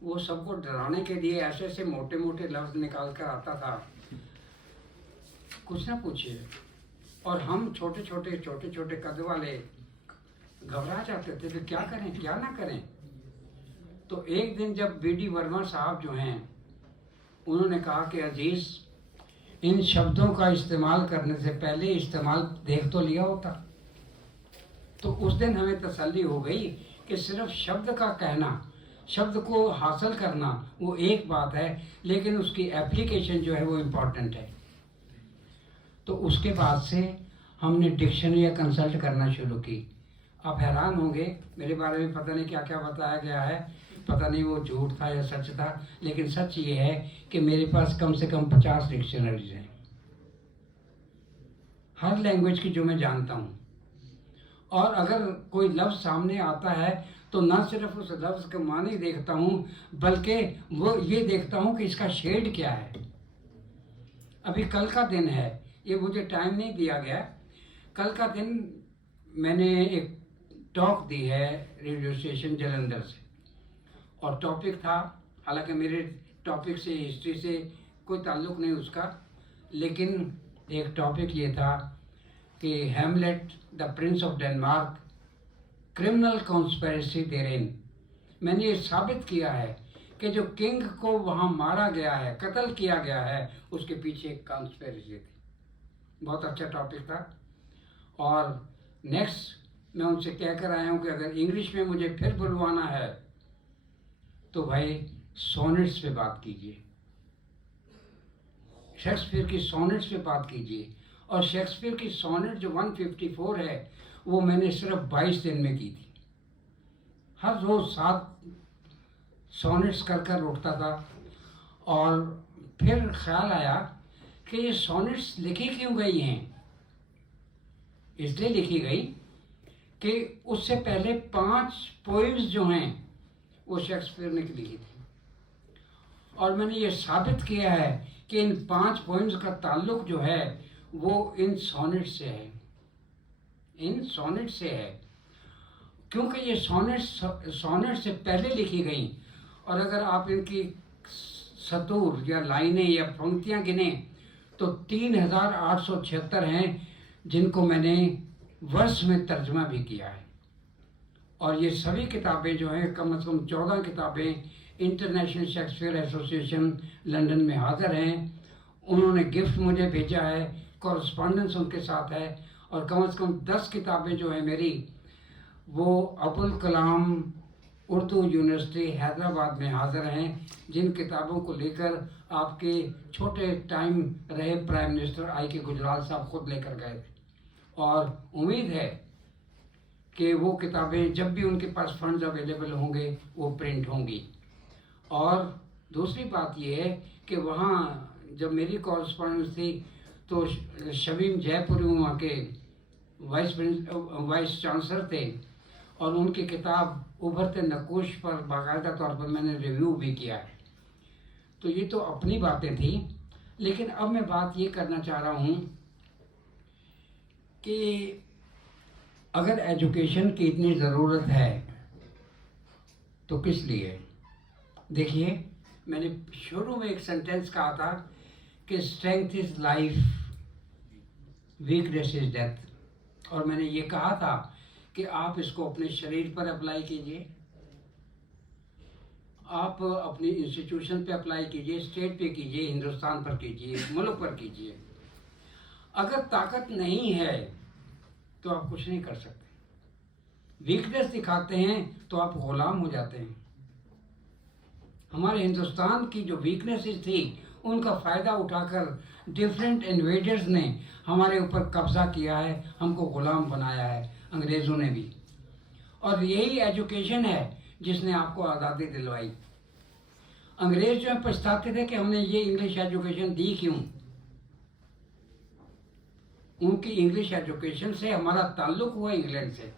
वो सबको डराने के लिए ऐसे ऐसे मोटे मोटे लफ्ज निकाल कर आता था, कुछ ना पूछिए। और हम छोटे छोटे कद वाले घबरा जाते थे कि क्या करें क्या ना करें। तो एक दिन जब बीडी वर्मा साहब जो हैं उन्होंने कहा कि अजीज, इन शब्दों का इस्तेमाल करने से पहले इस्तेमाल देख तो लिया होता। तो उस दिन हमें तसल्ली हो गई कि सिर्फ शब्द का कहना, शब्द को हासिल करना वो एक बात है, लेकिन उसकी एप्लीकेशन जो है वो इम्पॉर्टेंट है। तो उसके बाद से हमने डिक्शनरी कंसल्ट करना शुरू की। आप हैरान होंगे, मेरे बारे में पता नहीं क्या क्या बताया गया है, पता नहीं वो झूठ था या सच था, लेकिन सच ये है कि मेरे पास कम से कम 50 डिक्शनरीज हैं, हर लैंग्वेज की जो मैं जानता हूँ। और अगर कोई लफ्ज़ सामने आता है तो ना सिर्फ उस लफ्ज़ के माने देखता हूँ, बल्कि वो ये देखता हूँ कि इसका शेड क्या है। अभी कल का दिन है, ये मुझे टाइम नहीं दिया गया। कल का दिन मैंने एक टॉक दी है रेडियो स्टेशन जलंधर से, और टॉपिक था, हालांकि मेरे टॉपिक से हिस्ट्री से कोई ताल्लुक़ नहीं उसका, लेकिन एक टॉपिक ये था कि Hamlet the prince of Denmark, criminal conspiracy therein. मैंने ये साबित किया है कि जो किंग को वहाँ मारा गया है, कत्ल किया गया है, उसके पीछे एक कॉन्स्पिरेसी थी। बहुत अच्छा टॉपिक था। और नेक्स्ट मैं उनसे कह कर आया हूँ कि अगर इंग्लिश में मुझे फिर बुलवाना है तो भाई सोनेट्स पे बात कीजिए, शेक्सपियर की सोनेट्स पे बात कीजिए। और शेक्सपियर की सोनेट जो 154 है वो मैंने सिर्फ 22 दिन में की थी। हर रोज़ 7 सोनेट्स कर उठता था। और फिर ख्याल आया कि ये सोनेट्स लिखी क्यों गई हैं। इसलिए लिखी गई कि उससे पहले 5 पोइम्स जो हैं वो शेक्सपियर ने लिखी थी, और मैंने ये साबित किया है कि इन 5 पोइम्स का ताल्लुक जो है वो इन सोनेट से है, इन सोनेट से है, क्योंकि ये सोनेट से पहले लिखी गई। और अगर आप इनकी सतूर या लाइनें या पंक्तियां गिने तो 3876 हैं, जिनको मैंने वर्ष में तर्जमा भी किया है। और ये सभी किताबें जो हैं, कम से कम 14 किताबें इंटरनेशनल शेक्सपियर एसोसिएशन लंदन में हाज़िर हैं। उन्होंने गिफ्ट मुझे भेजा है, कॉरस्पॉन्डेंस उनके साथ है। और कम से कम 10 किताबें जो हैं मेरी, वो अबुल कलाम उर्दू यूनिवर्सिटी हैदराबाद में हाज़िर हैं, जिन किताबों को लेकर आपके छोटे टाइम रहे प्राइम मिनिस्टर आई के गुजराल साहब खुद लेकर गए थे। और उम्मीद है कि वो किताबें जब भी उनके पास फंड्स अवेलेबल होंगे वो प्रिंट होंगी। और दूसरी बात ये है कि वहाँ जब मेरी कॉरस्पॉन्डेंस थी तो शमीम जयपुरी वहाँ के वाइस चांसलर थे, और उनकी किताब उभरते नक्कुश पर बाकायदा तौर पर मैंने रिव्यू भी किया है। तो ये तो अपनी बातें थी, लेकिन अब मैं बात ये करना चाह रहा हूँ कि अगर एजुकेशन की इतनी ज़रूरत है तो किस लिए। देखिए, मैंने शुरू में एक सेंटेंस कहा था कि strength is life, weakness is death. और मैंने ये कहा था कि आप इसको अपने शरीर पर अप्लाई कीजिए, आप अपनी इंस्टीट्यूशन पे अप्लाई कीजिए, स्टेट पे कीजिए, हिंदुस्तान पर कीजिए, मुल्क पर कीजिए। अगर ताकत नहीं है तो आप कुछ नहीं कर सकते। वीकनेस दिखाते हैं तो आप गुलाम हो जाते हैं। हमारे हिंदुस्तान की जो वीकनेसेस थी उनका फ़ायदा उठाकर डिफरेंट इन्वेडर्स ने हमारे ऊपर कब्ज़ा किया है, हमको ग़ुलाम बनाया है। अंग्रेज़ों ने भी। और यही एजुकेशन है जिसने आपको आज़ादी दिलवाई। अंग्रेज जो है पछताते थे कि हमने ये इंग्लिश एजुकेशन दी क्यों। उनकी इंग्लिश एजुकेशन से हमारा ताल्लुक हुआ इंग्लैंड से।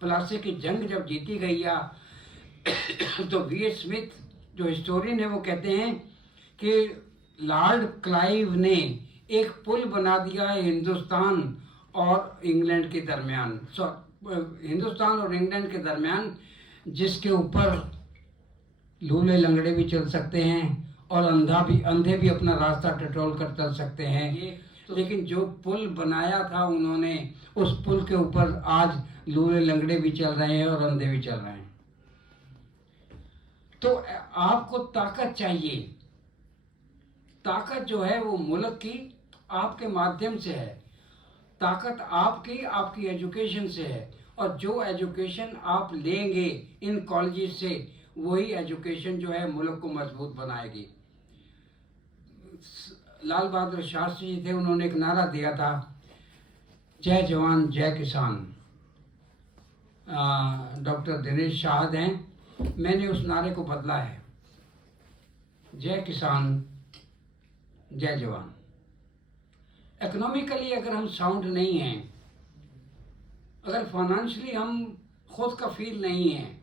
प्लासी की जंग जब जीती गई या तो वी.एच. स्मिथ जो हिस्टोरियन है वो कहते हैं कि लॉर्ड क्लाइव ने एक पुल बना दिया है हिंदुस्तान और इंग्लैंड के दरमियान, हिंदुस्तान और इंग्लैंड के दरमियान, जिसके ऊपर लूले लंगड़े भी चल सकते हैं और अंधे भी अपना रास्ता टटोल कर चल सकते हैं। ये लेकिन जो पुल बनाया था उन्होंने, उस पुल के ऊपर आज लूले लंगड़े भी चल रहे हैं और अंधे भी चल रहे हैं। तो आपको ताकत चाहिए। ताकत जो है वो मुल्क की आपके माध्यम से है। ताकत आपकी एजुकेशन से है। और जो एजुकेशन आप लेंगे इन कॉलेजेस से, वही एजुकेशन जो है मुल्क को मजबूत बनाएगी। लाल बहादुर शास्त्री जी थे, उन्होंने एक नारा दिया था, जय जवान जय किसान। डॉक्टर दिनेश शाहद हैं, मैंने उस नारे को बदला है, जय किसान जय जवान। इकोनॉमिकली अगर हम साउंड नहीं हैं, अगर फाइनेंशियली हम खुद कफील नहीं हैं,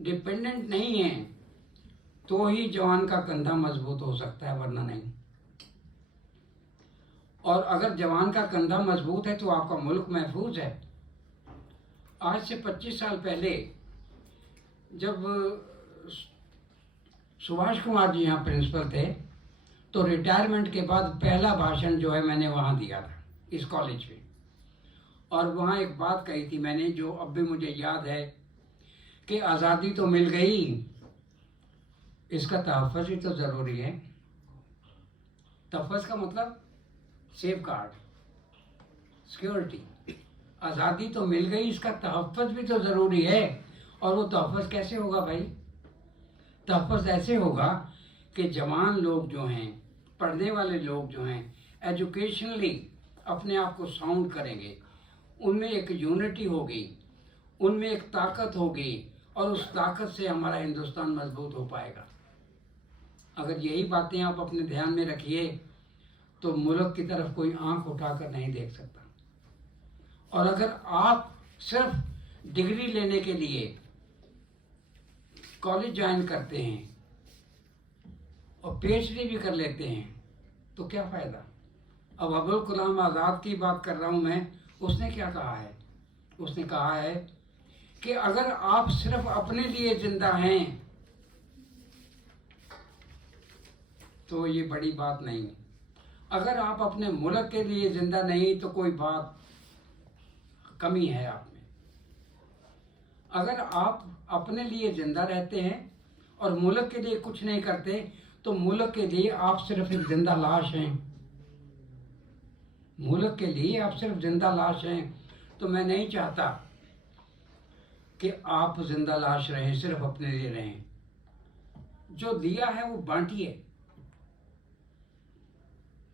डिपेंडेंट नहीं हैं, तो ही जवान का कंधा मजबूत हो सकता है, वरना नहीं। और अगर जवान का कंधा मजबूत है तो आपका मुल्क महफूज है। आज से 25 साल पहले जब सुभाष कुमार जी यहाँ प्रिंसिपल थे, तो रिटायरमेंट के बाद पहला भाषण जो है मैंने वहाँ दिया था, इस कॉलेज में। और वहाँ एक बात कही थी मैंने, जो अब भी मुझे याद है, कि आज़ादी तो मिल गई, इसका तहफ़्फ़ुज़ भी तो ज़रूरी है। तहफ़्फ़ुज़ का मतलब सेफ गार्ड, सिक्योरिटी। आज़ादी तो मिल गई, इसका तहफ़्फ़ुज़ भी तो ज़रूरी है। और वो तहफ़्फ़ुज़ कैसे होगा भाई? तहफ़्फ़ुज़ ऐसे होगा कि जवान लोग जो हैं, पढ़ने वाले लोग जो हैं, एजुकेशनली अपने आप को साउंड करेंगे, उनमें एक यूनिटी होगी, उनमें एक ताकत होगी, और उस ताकत से हमारा हिंदुस्तान मजबूत हो पाएगा। अगर यही बातें आप अपने ध्यान में रखिए तो मुल्क की तरफ कोई आंख उठाकर नहीं देख सकता। और अगर आप सिर्फ डिग्री लेने के लिए कॉलेज ज्वाइन करते हैं और पीएचडी भी कर लेते हैं तो क्या फ़ायदा? अब अबुल कलाम आज़ाद की बात कर रहा हूँ मैं, उसने क्या कहा है? उसने कहा है कि अगर आप सिर्फ अपने लिए जिंदा हैं तो ये बड़ी बात नहीं। अगर आप अपने मुल्क के लिए जिंदा नहीं तो कोई बात कमी है आप में। अगर आप अपने लिए जिंदा रहते हैं और मुल्क के लिए कुछ नहीं करते तो मुल्क के लिए आप सिर्फ एक जिंदा लाश हैं। मुल्क के लिए आप सिर्फ जिंदा लाश हैं। तो मैं नहीं चाहता कि आप जिंदा लाश रहें, सिर्फ अपने लिए रहें। जो दिया है वो बांटिए,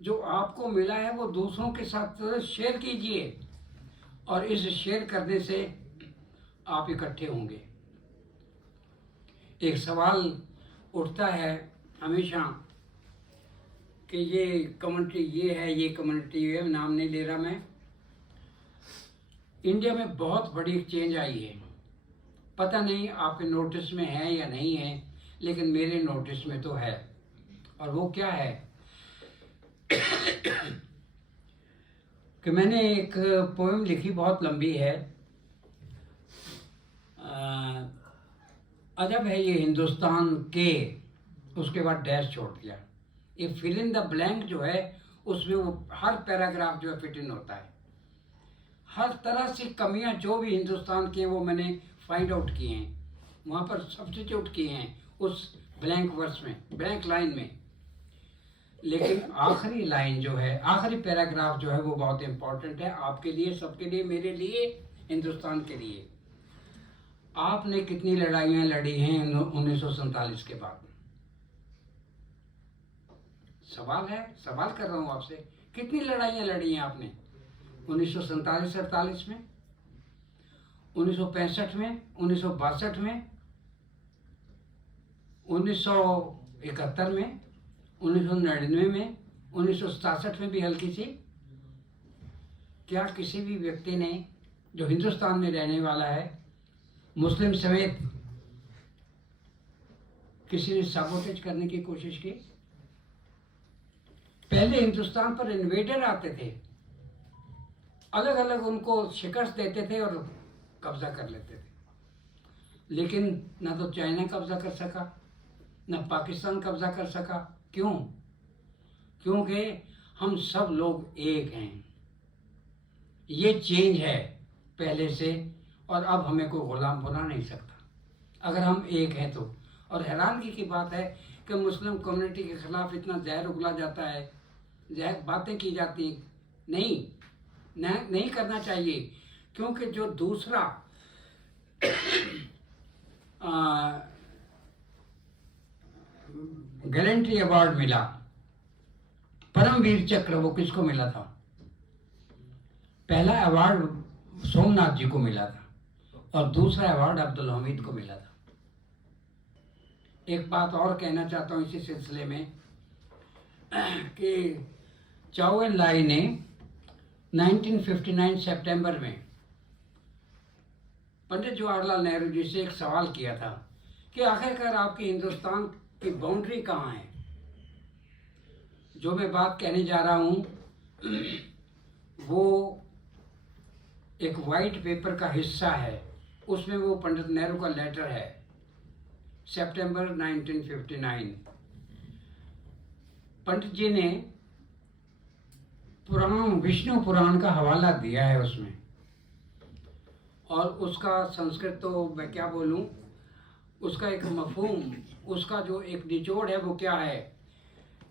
जो आपको मिला है वो दूसरों के साथ शेयर कीजिए, और इस शेयर करने से आप इकट्ठे होंगे। एक सवाल उठता है हमेशा कि ये कम्युनिटी ये है, ये कम्युनिटी है, नाम नहीं ले रहा मैं। इंडिया में बहुत बड़ी चेंज आई है, पता नहीं आपके नोटिस में है या नहीं है, लेकिन मेरे नोटिस में तो है। और वो क्या है कि मैंने एक पोएम लिखी, बहुत लंबी है। अजब है ये हिंदुस्तान के, उसके बाद डैश छोड़ दिया। ये फिल इन द ब्लैंक जो है उसमें वो हर पैराग्राफ जो है फिट इन होता है। हर तरह से कमियां जो भी हिंदुस्तान की हैं वो मैंने फाइंड आउट किए हैं, वहाँ पर सब्स्टिट्यूट किए हैं उस ब्लैंक वर्स में, ब्लैंक लाइन में। लेकिन आखिरी लाइन जो है, आखिरी पैराग्राफ जो है वो बहुत इम्पोर्टेंट है आपके लिए, सबके लिए, मेरे लिए, हिंदुस्तान के लिए। आपने कितनी लड़ाइयाँ लड़ी हैं 1947 के बाद? सवाल है, सवाल कर रहा हूँ आपसे, कितनी लड़ाइयाँ लड़ी हैं आपने 1947-48 में? 1965 में, 1962 में, 1971 में, 1999 में, 1967 में भी हल्की सी। क्या किसी भी व्यक्ति ने जो हिंदुस्तान में रहने वाला है, मुस्लिम समेत, किसी ने साबोटेज करने की कोशिश की? पहले हिंदुस्तान पर इन्वेडर आते थे, अलग अलग उनको शिकस्त देते थे और कब्जा कर लेते थे, लेकिन ना तो चाइना कब्जा कर सका, ना पाकिस्तान कब्जा कर सका। क्यों? क्योंकि हम सब लोग एक हैं। ये चेंज है पहले से, और अब हमें कोई गुलाम बना नहीं सकता अगर हम एक हैं तो। और हैरानगी की बात है कि मुस्लिम कम्युनिटी के खिलाफ इतना जहर उगला जाता है, जहर बातें की जाती। नहीं करना चाहिए, क्योंकि जो दूसरा गैलेंट्री अवार्ड मिला, परमवीर चक्र, वो किसको मिला था? पहला अवार्ड सोमनाथ जी को मिला था और दूसरा अवार्ड अब्दुल हमीद को मिला था। एक बात और कहना चाहता हूँ इसी सिलसिले में कि चाओ एन लाई ने 1959 सितंबर में पंडित जवाहरलाल नेहरू जी से एक सवाल किया था कि आखिरकार आपके हिंदुस्तान की बाउंड्री कहाँ है। जो मैं बात कहने जा रहा हूँ वो एक वाइट पेपर का हिस्सा है, उसमें वो पंडित नेहरू का लेटर है, सितंबर 1959। पंडित जी ने पुराण, विष्णु पुराण का हवाला दिया है उसमें, और उसका संस्कृत तो मैं क्या बोलूं, उसका एक मफहूम, उसका जो एक निचोड़ है वो क्या है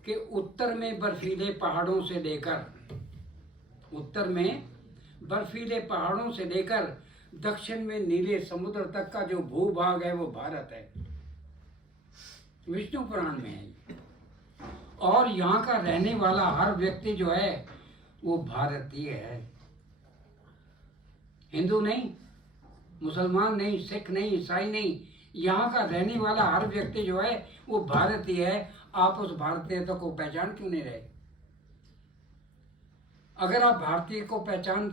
कि उत्तर में बर्फीले पहाड़ों से लेकर दक्षिण में नीले समुद्र तक का जो भूभाग है वो भारत है। विष्णु पुराण में है। और यहाँ का रहने वाला हर व्यक्ति जो है वो भारतीय है, हिंदू नहीं, मुसलमान नहीं, सिख नहीं, ईसाई नहीं, यहाँ का रहने वाला हर व्यक्ति जो है वो भारतीय है। आप उस भारतीयता को पहचान क्यों नहीं रहे? अगर आप भारतीय को पहचान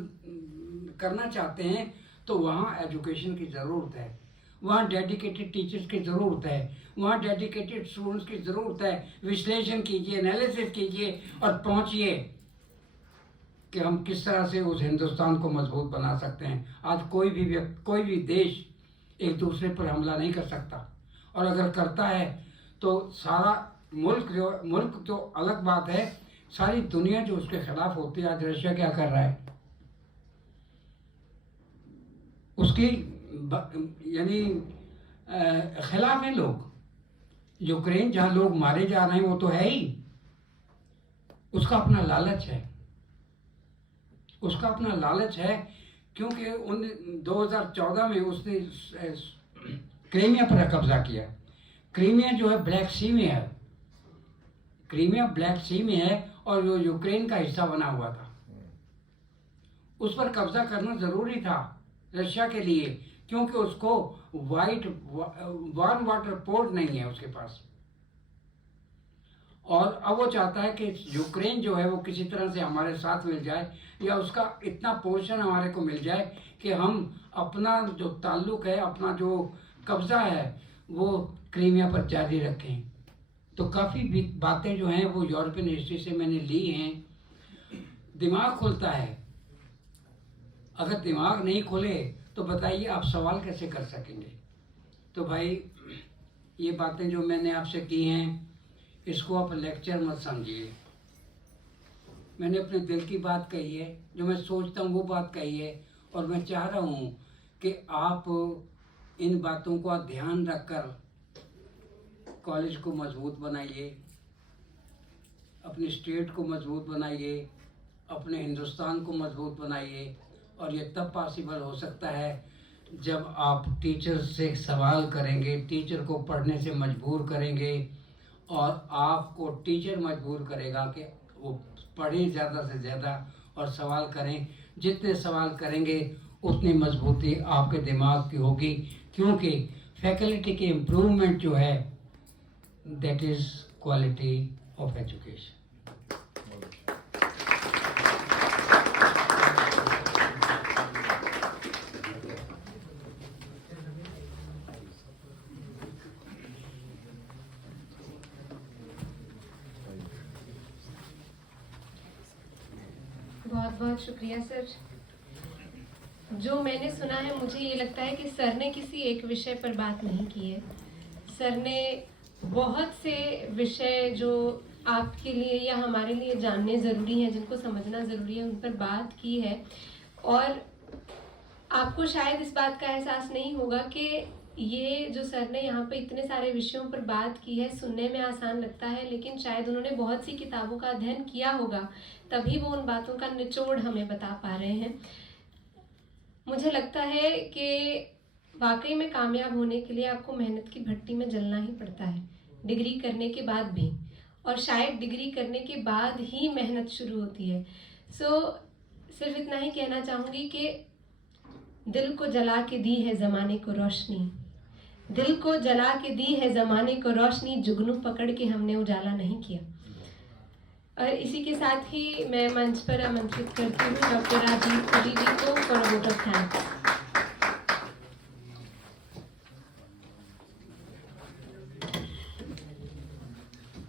करना चाहते हैं तो वहाँ एजुकेशन की ज़रूरत है, वहाँ डेडिकेटेड टीचर्स की ज़रूरत है, वहाँ डेडिकेटेड स्टूडेंट्स की ज़रूरत है। विश्लेषण कीजिए, एनालिसिस कीजिए और पहुँचिए कि हम किस तरह से उस हिंदुस्तान को मजबूत बना सकते हैं। आज कोई भी देश एक दूसरे पर हमला नहीं कर सकता, और अगर करता है तो सारा मुल्क तो अलग बात है, सारी दुनिया जो उसके खिलाफ होती है। आज रशिया क्या कर रहा है, उसकी यानी खिलाफ है लोग। यूक्रेन जहाँ लोग मारे जा रहे हैं वो तो है ही, उसका अपना लालच है, क्योंकि 2014 में उसने क्रीमिया पर कब्जा किया। क्रीमिया जो है ब्लैक सी में है, और वो यूक्रेन का हिस्सा बना हुआ था। उस पर कब्जा करना जरूरी था रशिया के लिए, क्योंकि उसको वार्म वाटर पोर्ट नहीं है उसके पास। और अब वो चाहता है कि यूक्रेन जो है वो किसी तरह से हमारे साथ मिल जाए, या उसका इतना पोर्शन हमारे को मिल जाए कि हम अपना जो ताल्लुक है, अपना जो कब्जा है वो क्रीमिया पर जारी रखें। तो काफ़ी बातें जो हैं वो यूरोपियन हिस्ट्री से मैंने ली हैं। दिमाग खुलता है, अगर दिमाग नहीं खुले तो बताइए आप सवाल कैसे कर सकेंगे। तो भाई ये बातें जो मैंने आपसे की हैं इसको आप लेक्चर मत समझिए। मैंने अपने दिल की बात कही है, जो मैं सोचता हूँ वो बात कही है, और मैं चाह रहा हूँ कि आप इन बातों का ध्यान रखकर कॉलेज को मजबूत बनाइए, अपनी स्टेट को मजबूत बनाइए, अपने हिंदुस्तान को मजबूत बनाइए। और ये तब पॉसिबल हो सकता है जब आप टीचर से सवाल करेंगे, टीचर को पढ़ने से मजबूर करेंगे, और आपको टीचर मजबूर करेगा कि वो पढ़ें ज़्यादा से ज़्यादा और सवाल करें। जितने सवाल करेंगे उतनी मजबूती आपके दिमाग की होगी, क्योंकि फैकल्टी के इम्प्रूवमेंट जो है that is quality of education. बहुत बहुत शुक्रिया सर। जो मैंने सुना है, मुझे ये लगता है कि सर ने किसी एक विषय पर बात नहीं की है। सर ने बहुत से विषय जो आपके लिए या हमारे लिए जानने ज़रूरी हैं, जिनको समझना ज़रूरी है, उन पर बात की है। और आपको शायद इस बात का एहसास नहीं होगा कि ये जो सर ने यहाँ पे इतने सारे विषयों पर बात की है, सुनने में आसान लगता है, लेकिन शायद उन्होंने बहुत सी किताबों का अध्ययन किया होगा, तभी वो उन बातों का निचोड़ हमें बता पा रहे हैं। मुझे लगता है कि वाकई में कामयाब होने के लिए आपको मेहनत की भट्टी में जलना ही पड़ता है, डिग्री करने के बाद भी, और शायद डिग्री करने के बाद ही मेहनत शुरू होती है। सिर्फ इतना ही कहना चाहूँगी कि दिल को जला के दी है ज़माने को रोशनी, दिल को जला के दी है ज़माने को रोशनी, जुगनू पकड़ के हमने उजाला नहीं किया। और इसी के साथ ही मैं मंच पर आमंत्रित करती हूँ डॉक्टर राजीव पुरी जी को for a vote of thanks.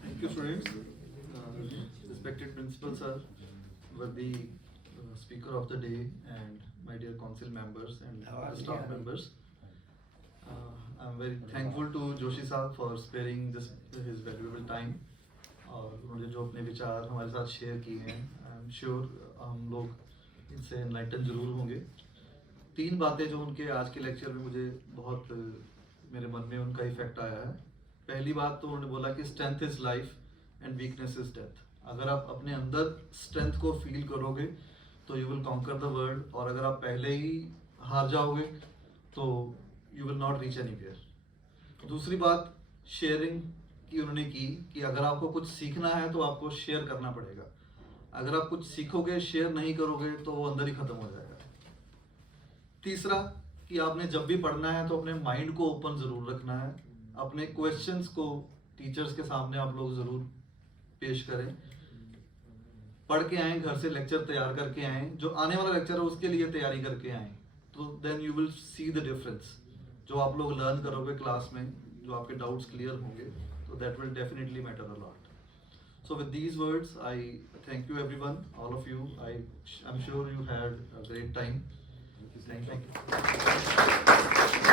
Thank you, students. Respected principal sir, worthy speaker of the day, and my dear council members and staff members. I'm very thankful to Joshi sir for sparing his valuable time. और उन्होंने जो अपने विचार हमारे साथ share किए हैं, I am sure हम लोग इनसे एनलाइटन जरूर होंगे। 3 बातें जो उनके आज के लेक्चर में मुझे बहुत मेरे मन में उनका इफेक्ट आया है। पहली बात तो उन्होंने बोला कि strength is life and weakness is death. अगर आप अपने अंदर स्ट्रेंथ को फील करोगे तो you will conquer the world, और अगर आप पहले ही हार जाओगे तो you will not reach anywhere. दूसरी बात शेयरिंग की उन्होंने की कि अगर आपको कुछ सीखना है तो आपको शेयर करना पड़ेगा। अगर आप कुछ सीखोगे, शेयर नहीं करोगे तो वो अंदर ही खत्म हो जाएगा। तीसरा कि आपने जब भी पढ़ना है तो अपने माइंड को ओपन जरूर रखना है, अपने क्वेश्चंस को टीचर्स के सामने आप लोग जरूर पेश करें। पढ़ के आए, घर से लेक्चर तैयार करके आए, जो आने वाला लेक्चर है उसके लिए तैयारी करके आए, तो then you will see the difference. जो आप लोग लर्न करोगे क्लास में, जो आपके डाउट्स क्लियर होंगे, so that will definitely matter a lot. So with these words, I thank you everyone, all of you. I'm sure you had a great time. Thank you.